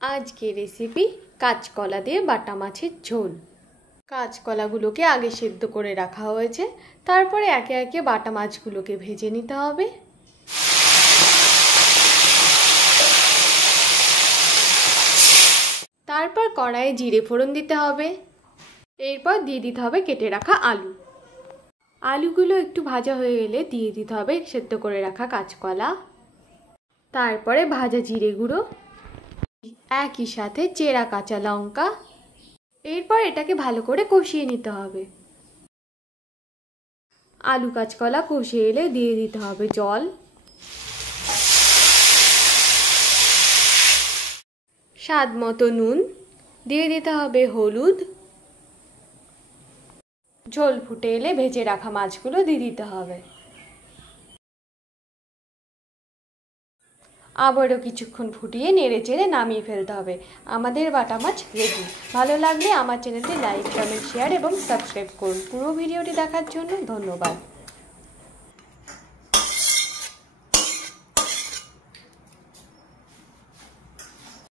আজকে রেসিপি কাঁচকলা দিয়ে বাটা মাছের ঝোল। কাঁচকলাগুলোকে আগে সেদ্ধ করে রাখা হয়েছে, তারপরে একে একে বাটা মাছগুলোকে ভেজে নিতে হবে। তারপর কড়াইয়ে জিরে ফোড়ন দিতে হবে। এরপর দিয়ে দিতে হবে কেটে রাখা আলু। আলুগুলো একটু ভাজা হয়ে গেলে দিয়ে দিতে হবে সেদ্ধ করে রাখা কাঁচকলা, তারপরে ভাজা জিরে গুঁড়ো, একই সাথে চেরা কাঁচা লঙ্কা। এরপর এটাকে ভালো করে কষিয়ে নিতে হবে। আলু কাঁচকলা কষিয়ে এলে দিয়ে দিতে হবে জল, স্বাদ মতো নুন, দিয়ে দিতে হবে হলুদ। ঝোল ফুটে এলে ভেজে রাখা মাছগুলো দিয়ে দিতে হবে। আবারও কিছুক্ষণ ফুটিয়ে নেড়ে চেড়ে নামিয়ে ফেলতে হবে। আমাদের বাটা মাছ রেডি। ভালো লাগলে আমার চ্যানেলটি লাইক, কমেন্ট, শেয়ার এবং সাবস্ক্রাইব করুন। পুরো ভিডিওটি দেখার জন্য ধন্যবাদ।